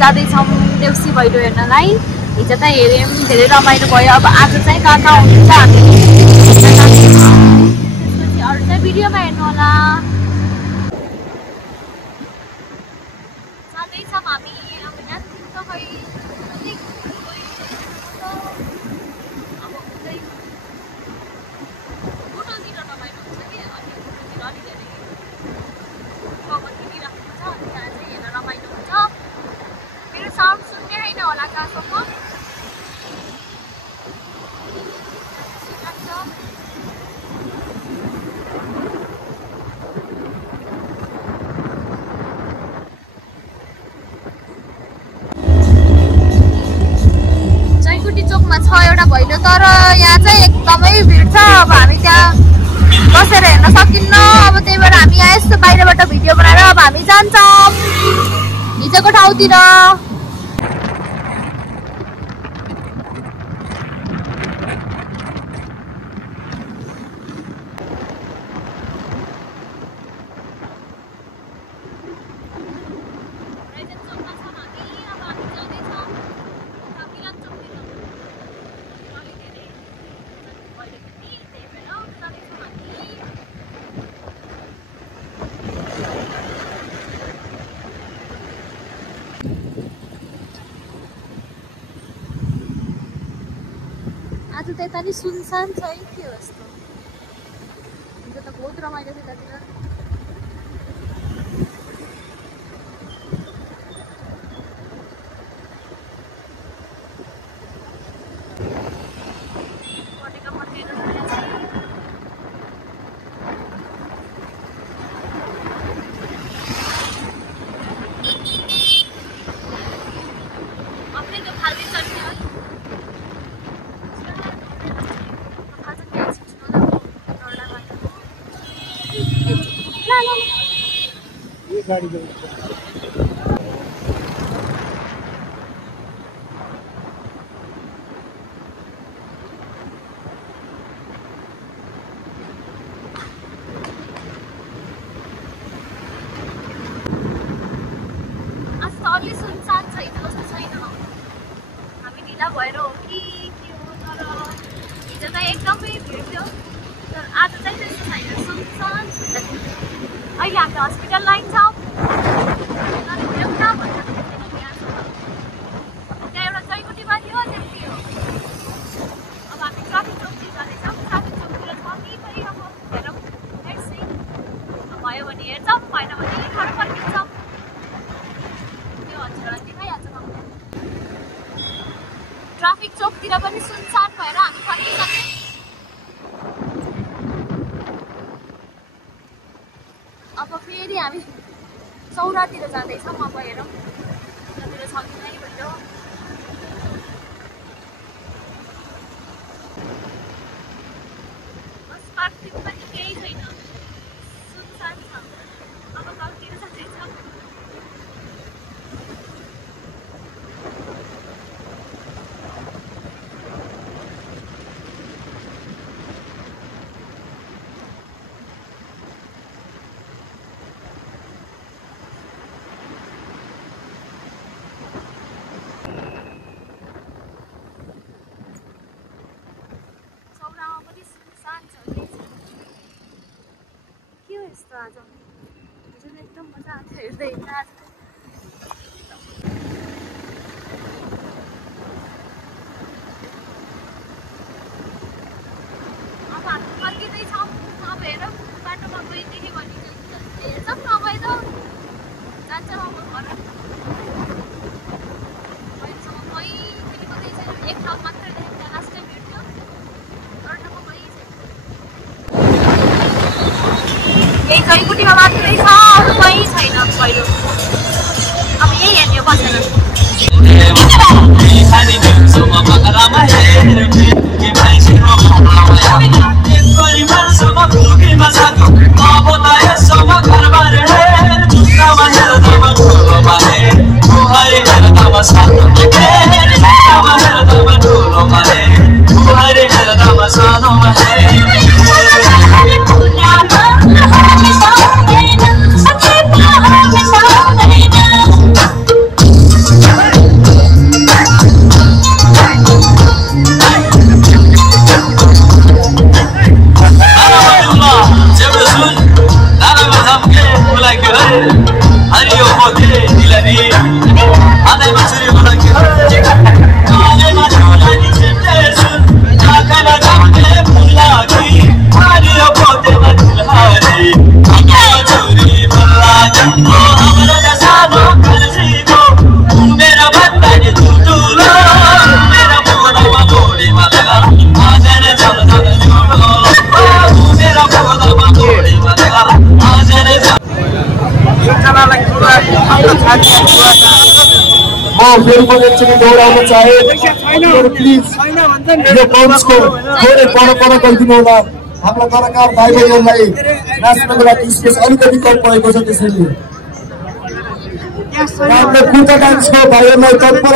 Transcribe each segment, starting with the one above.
जाँदैछौँ देउसी भैलो हेर्नलाई। हिजो त हेऱ्यौँ, धेरै रमाइलो भयो। अब आज चाहिँ कहाँ कहाँ हुन्छ हामी त्यसपछि अरू चाहिँ भिडियोमा हेर्नु होला। जाँदैछौँ हामी। अब यहाँ त खै अलिक अब हुँदै होटलतिर रमाइलो हुन्छ कि अनि होटलतिर अलि धेरै कभर किनिराखेको छ अनि त्यहाँ चाहिँ हेर्न रमाइलो हुन्छ। मेरो साउन्ड सुन्ने होइन होला कहाँसम्म चोकमा छ एउटा भैलो, तर यहाँ चाहिँ एकदमै भिड छ। अब हामी त्यहाँ बसेर हेर्न सकिन्न। अब त्यही भएर हामी यहाँ यस्तो बाहिरबाट भिडियो बनाएर अब हामी जान्छौँ हिजोको ठाउँतिर। आज त यता नि सुनसान छ है, के हो यस्तो। हिजो त बहुत रमाइलो थियो यतातिर। गाड़ी दो अलि सुनसान छ, हिजो जस्तो छैन। हामी ढिला भएर हो कि के हो, तर हिजो त एकदमै भिड थियो। तर आज चाहिँ त्यस्तो छैन, सुनसान छ। अहिले हामी हस्पिटल लाइन छौँ। त्यहाँ एउटा जयकुटीबारी हो, त्यति हो। अब हामी ट्राफिक चौकतिर जाँदैछौँ। ट्राफिक चौकतिर छ कि खै, अब हेरौँ। भयो भने हेर्छौँ, भएन भने घर फर्किन्छौँ। ट्राफिक चौकतिर पनि सुनसान भएर हामी फर्किसक्यौँ। अब फेरि हामी चौरातिर जाँदैछौँ। अब हेरौँ त्यतातिर छ कि नै भइलो। बस पार्किङ पनि केही छैन, सुनसान छ। अब तलतिर जाँदैछौँ। आज हिजो एकदम मजा आएको थियो हेर्दै होइन। आज अब हामी फर्किँदैछौँ। अब हेरौँ बाटोमा गइ देख्यो भने हेर्छौँ, नभए त जान्छौँ अब घर। अहिलेसम्म कहीँ पनि कतै छैन, एक ठाउँ मात्रै देखेँ, त्यहाँ लास्ट टाइम भिड थियो। अरू ठाउँमा कहीँ छैन, यही जयकुटीमा मात्रै छ, अरू कहीँ छैन पहिलो। अब यही हेर्ने हो बसेर। फेरि पनि एकचोटि दोहोऱ्याउन चाहे प्लिज यो मञ्चको थोरै पर गरिदिनु होला। हाम्रा कलाकार भाइ बहिनीहरूलाई नाच्नको लागि स्पेस अलिकति कम भएको छ, त्यसैले हाम्रो कुर्ता डान्सको भाइहरूलाई तत्पर।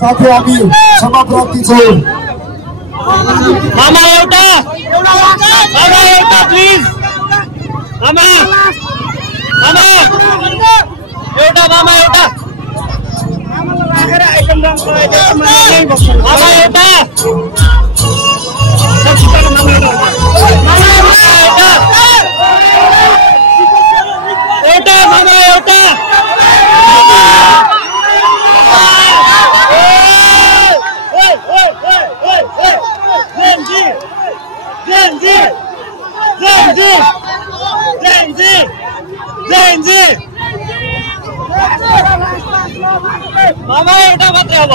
साथै हामी क्षमा प्राप्ति छौँ। मामा एउटा प्लिज मामा मामा एउटा मात्रै अब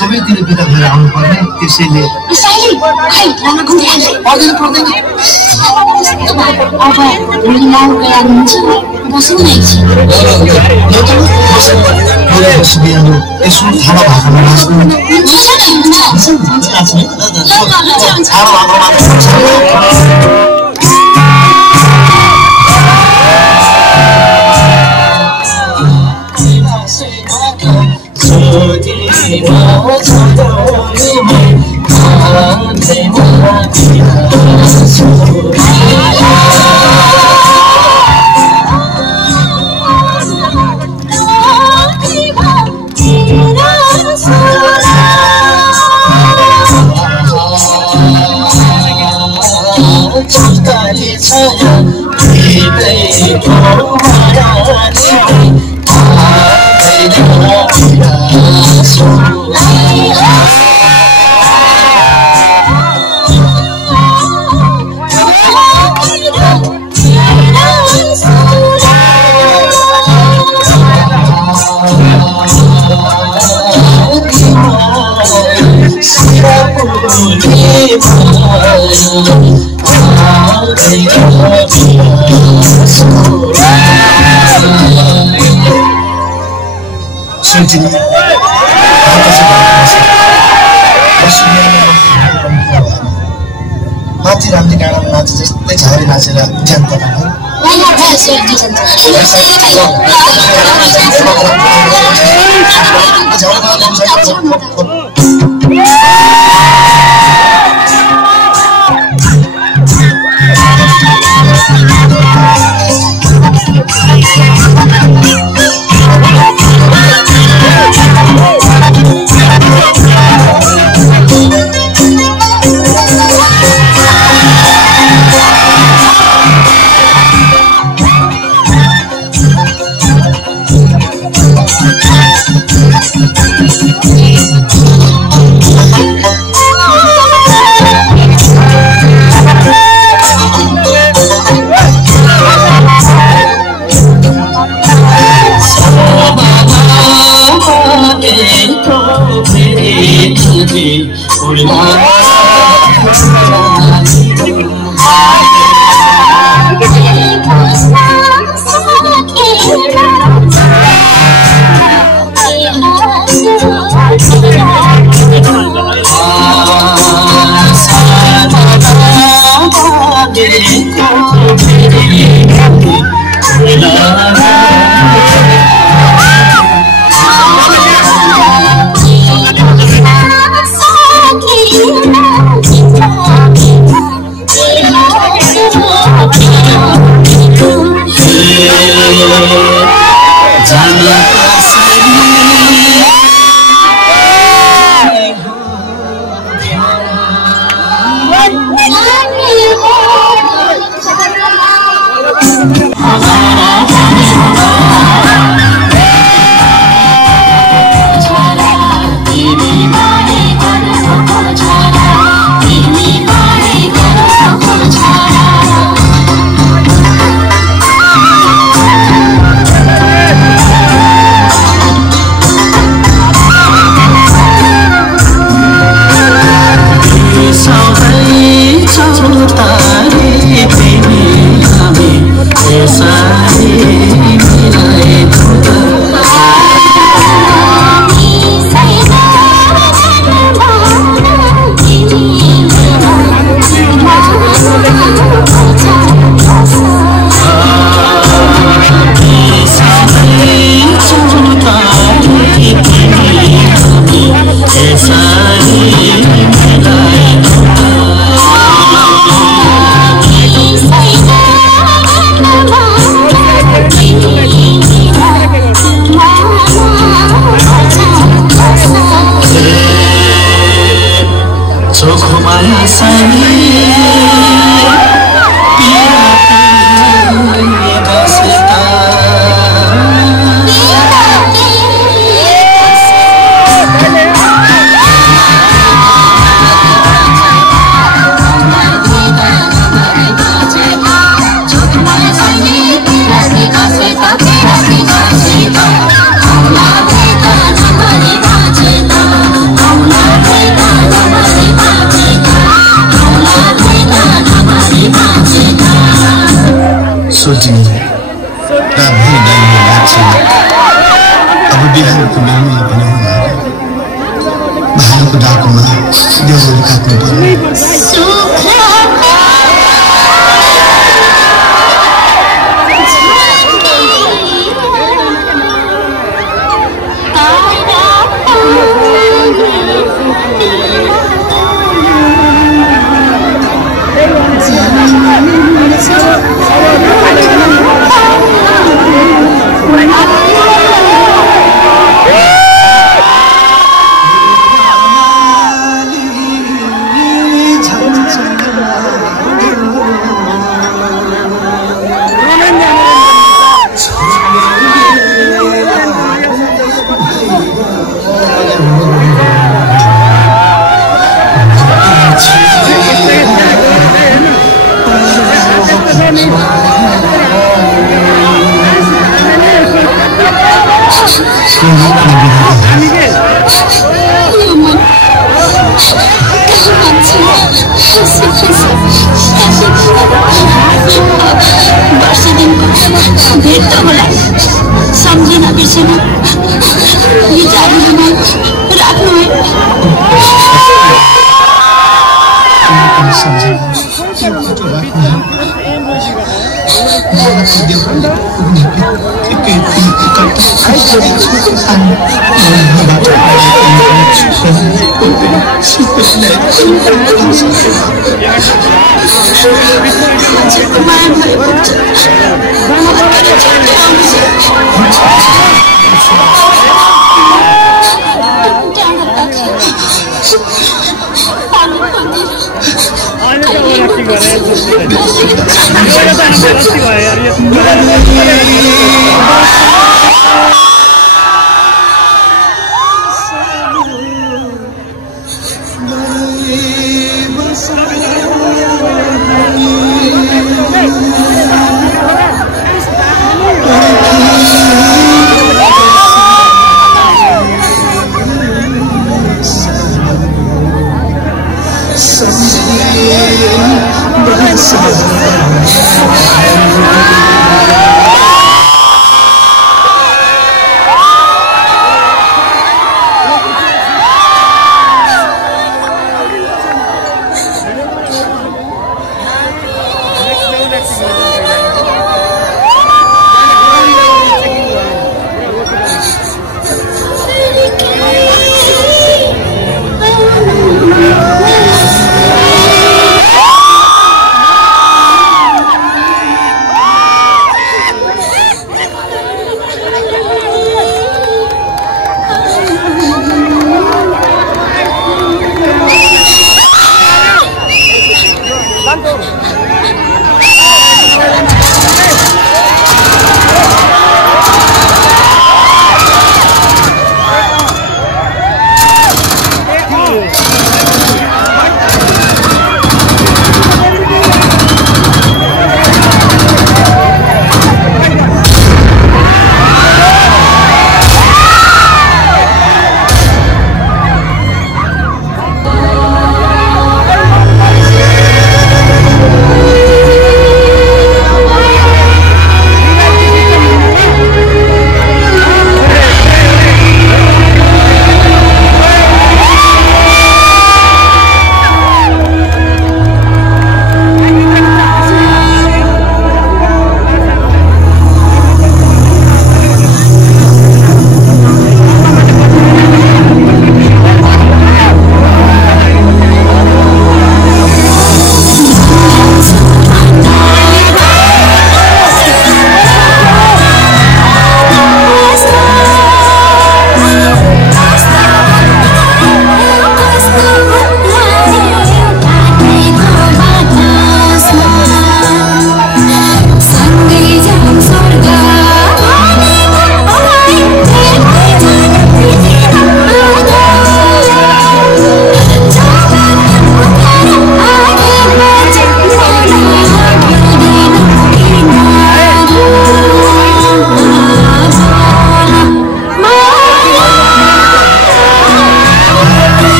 सबैतिर बिदा भएर आउनु पर्ने त्यसैले पर्दैन पर्दैन यसो थाहा माथि रामजी डाँडामा नाचे जस्तै झारी नाचेर ज्यान ततायो Some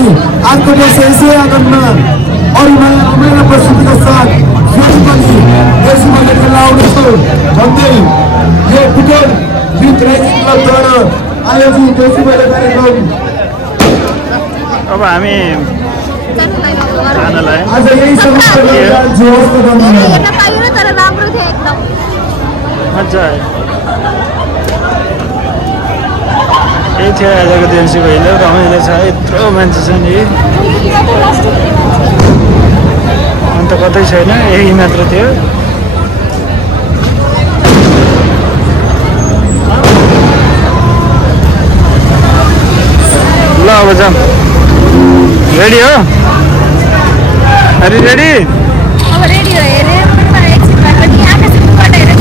पनि अर्को वर्ष यसै आँगनमा अरू नयाँ रमाइलो प्रस्तुतिका साथ फेरि पनि देउसी भैलो खेल्न आउनेछु भन्दै यो बुटोल युथ राइजिङ क्लबद्वारा आयोजित देउसी भैलो कार्यक्रम अब हामी जानलाई आज यही समाप्त गरेर जोसको गर्नु हेर्न पाइयो तर राम्रो थियो एकदम मजा आयो यही थियो आजको देउसी भैलो रमाइलो छ यत्रो मान्छे छ नि अन्त कतै छैन यही मात्र थियो ल अब जाम रेडी हो अरे रेडी अब रेडी हो हेरे एकछिनमा पनि आकाशबाट हेरेर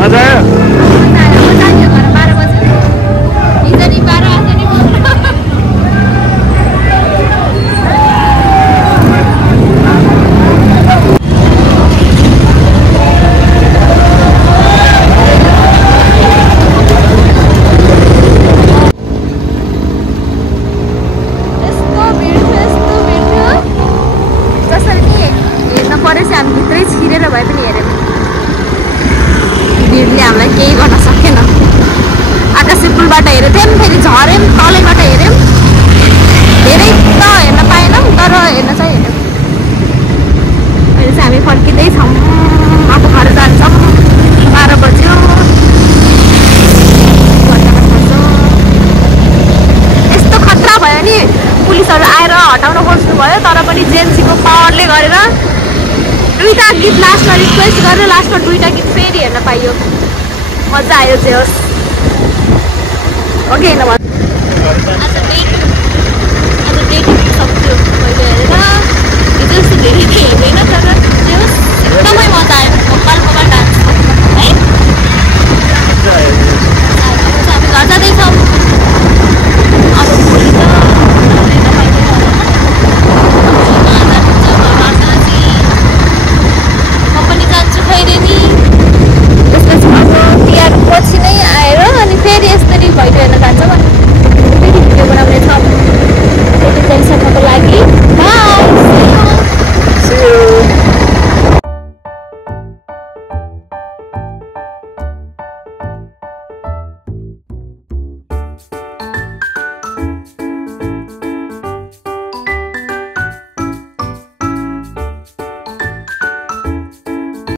मजा आयो भिडले हामीलाई केही गर्न सकेन आकाशे पुलबाट हेरेको थियौँ फेरि झऱ्यौँ तलैबाट हेऱ्यौँ धेरै त हेर्न पाएनौँ तर हेर्न चाहिँ हेऱ्यौँ अहिले चाहिँ हामी फर्किँदैछौँ अब घर जान्छौँ 12 बज्यो यस्तो खतरा भयो नि पुलिसहरू आएर हटाउन खोज्नुभयो तर पनि जेएनसीको पावरले गरेर 2टा गीत लास्टमा रिक्वेस्ट गरेर लास्टमा 2टा गीत फेरि हेर्न पाइयो मजा आयो जे होस् ओके न आज डेट सक्यो मैले हेरेर हिजो जस्तो धेरै हेर्दैन तर जे होस् एकदमै मजा आयो कपालबाट